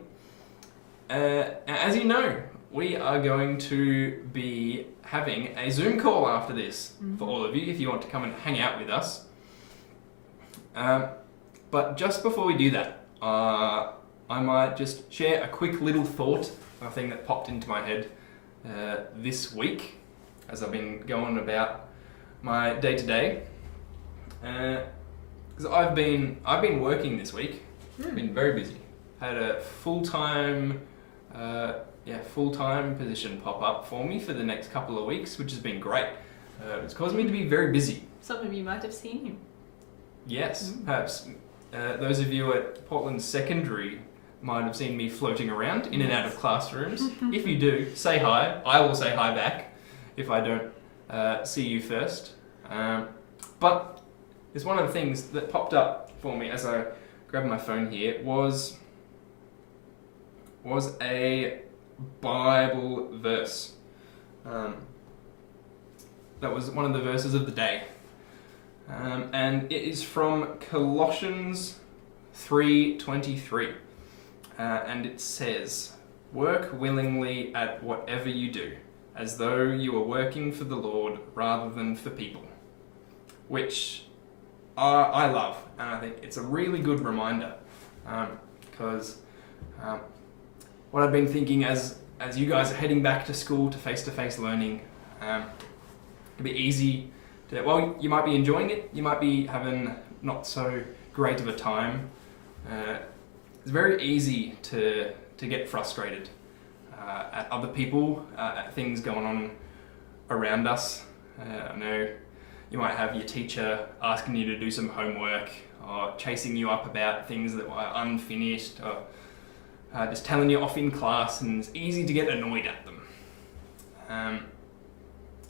As you know, we are going to be having a Zoom call after this for all of you, if you want to come and hang out with us. But just before we do that, I might just share a quick little thought, a thing that popped into my head this week as I've been going about my day-to-day. Because I've been working this week. I've been very busy. Had a full-time position pop up for me for the next couple of weeks, which has been great. It's caused me to be very busy. Some of you might have seen him. Yes, perhaps those of you at Portland Secondary might have seen me floating around in and out of classrooms. If you do, say hi. I will say hi back if I don't see you first. But it's one of the things that popped up for me as I grabbed my phone here was a Bible verse. That was one of the verses of the day. And it is from Colossians 3:23. And it says, "Work willingly at whatever you do, as though you are working for the Lord rather than for people." Which I love, and I think it's a really good reminder. Because what I've been thinking as you guys are heading back to school to face-to-face learning, it'd be easy to, well, you might be enjoying it, you might be having not so great of a time. It's very easy to get frustrated at other people, at things going on around us. I know you might have your teacher asking you to do some homework, or chasing you up about things that were unfinished, or just telling you off in class, and it's easy to get annoyed at them.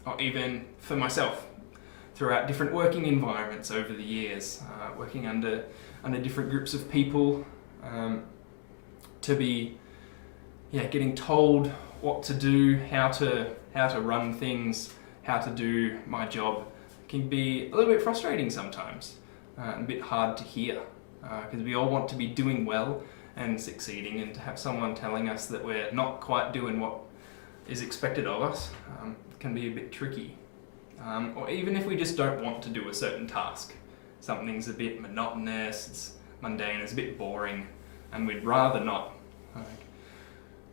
Or even for myself, throughout different working environments over the years, working under different groups of people, to be getting told what to do, how to run things, how to do my job, can be a little bit frustrating sometimes, and a bit hard to hear, because we all want to be doing well and succeeding, and to have someone telling us that we're not quite doing what is expected of us can be a bit tricky. Or even if we just don't want to do a certain task, something's a bit monotonous, it's mundane, it's a bit boring, and we'd rather not.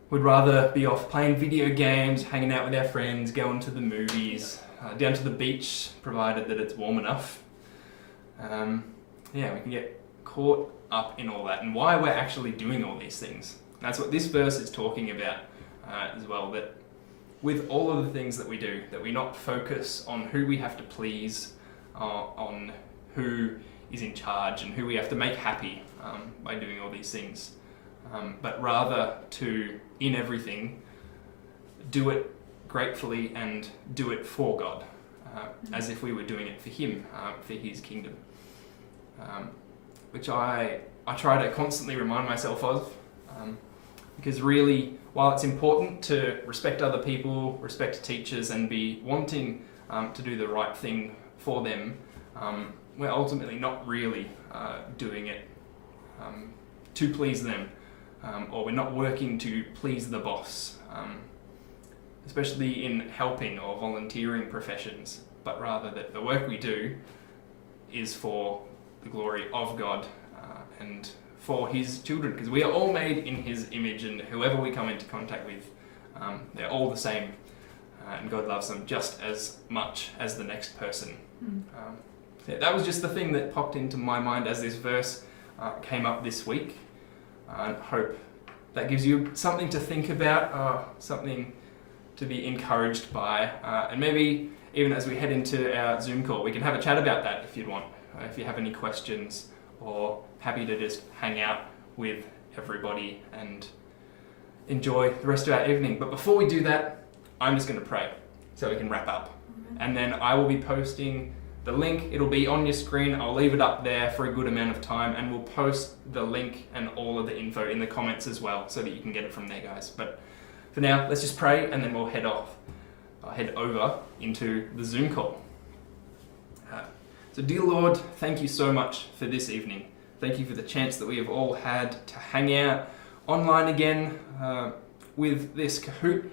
We'd rather be off playing video games, hanging out with our friends, going to the movies, down to the beach, provided that it's warm enough. We can get caught up in all that, and why we're actually doing all these things. And that's what this verse is talking about as well, that with all of the things that we do, that we not focus on who we have to please, on who is in charge and who we have to make happy by doing all these things, but rather to, in everything, do it gratefully and do it for God, as if we were doing it for Him, for His kingdom. Which I try to constantly remind myself of, because really, while it's important to respect other people, respect teachers, and be wanting to do the right thing for them, we're ultimately not really doing it to please them, or we're not working to please the boss, especially in helping or volunteering professions, but rather that the work we do is for the glory of God and for His children, because we are all made in His image, and whoever we come into contact with, they're all the same, and God loves them just as much as the next person. That was just the thing that popped into my mind as this verse came up this week. I hope that gives you something to think about, something to be encouraged by, and maybe even as we head into our Zoom call, we can have a chat about that if you'd want, if you have any questions, or happy to just hang out with everybody and enjoy the rest of our evening. But before we do that, I'm just going to pray so we can wrap up. And then I will be posting the link. It'll be on your screen. I'll leave it up there for a good amount of time, and we'll post the link and all of the info in the comments as well so that you can get it from there, guys. But for now, let's just pray and then we'll head over into the Zoom call. So dear Lord, thank you so much for this evening. Thank you for the chance that we have all had to hang out online again with this Kahoot.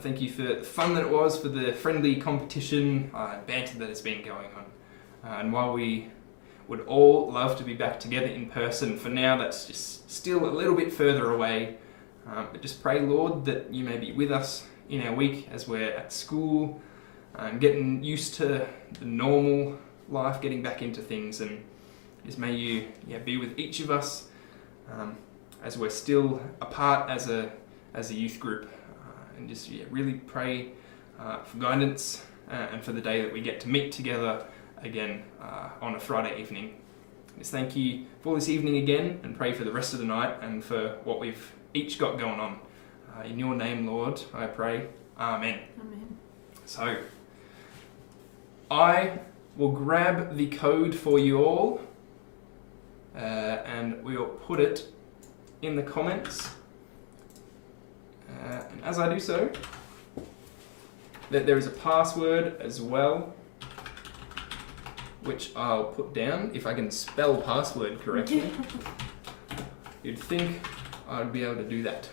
Thank you for the fun that it was, for the friendly competition and banter that has been going on. And while we would all love to be back together in person, for now that's just still a little bit further away. But just pray, Lord, that you may be with us in our week as we're at school, getting used to the normal life, getting back into things, and just may you be with each of us as we're still apart as a youth group. And just really pray for guidance and for the day that we get to meet together again on a Friday evening. Just thank you for this evening again, and pray for the rest of the night and for what we've each got going on. In your name, Lord, I pray. Amen. Amen. So, I will grab the code for you all and we'll put it in the comments. And as I do so, there is a password as well, which I'll put down if I can spell password correctly. You'd think I'd be able to do that.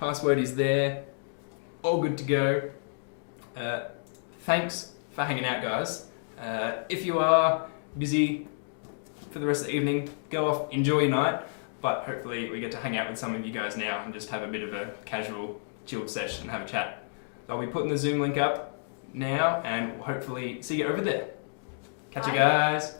Password is there, all good to go. Thanks for hanging out, guys. If you are busy for the rest of the evening, go off, enjoy your night. But hopefully we get to hang out with some of you guys now and just have a bit of a casual, chilled session and have a chat. So I'll be putting the Zoom link up now, and we'll hopefully see you over there. Catch you guys.